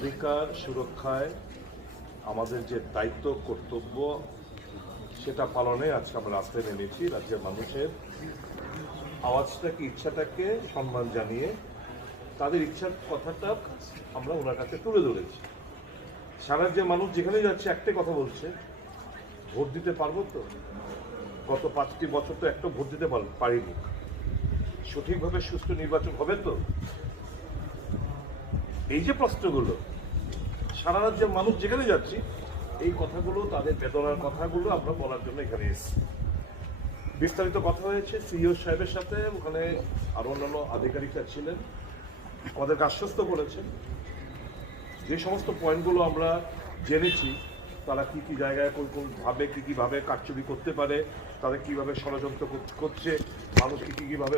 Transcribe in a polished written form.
অধিকার সুরক্ষায় আমাদের যে দায়িত্ব কর্তব্য সেটা পালনে আজকে আমরা রাস্তায় নেমেছি। রাজ্যের মানুষের আওয়াজটাকে ইচ্ছাটাকে সম্মান জানিয়ে তাদের ইচ্ছার কথাটা আমরা ওনার কাছে তুলে ধরেছি। সারা রাজ্যের মানুষ যেখানে যাচ্ছে একটাই কথা বলছে, ভোট দিতে পারবো তো? গত 5টি বছর তো একটা ভোট দিতে পারিনি, সঠিকভাবে সুস্থ নির্বাচন হবে তো? এই যে প্রশ্নগুলো সারা রাজ্যের মানুষ যেখানে যাচ্ছি এই কথাগুলো, তাদের বেদনার কথাগুলো আমরা বলার জন্য এখানে এসেছি। বিস্তারিত কথা হয়েছে সিইও সাহেবের সাথে, ওখানে আরো অন্যান্য আধিকারিকরা ছিলেন, আমাদেরকে আশ্বস্ত করেছেন যে সমস্ত পয়েন্টগুলো আমরা জেনেছি, তারা কি কি জায়গায় কোন কোন ভাবে কি কিভাবে কারচুপি করতে পারে, তাদের কিভাবে ষড়যন্ত্র করছে, মানুষকে কি কিভাবে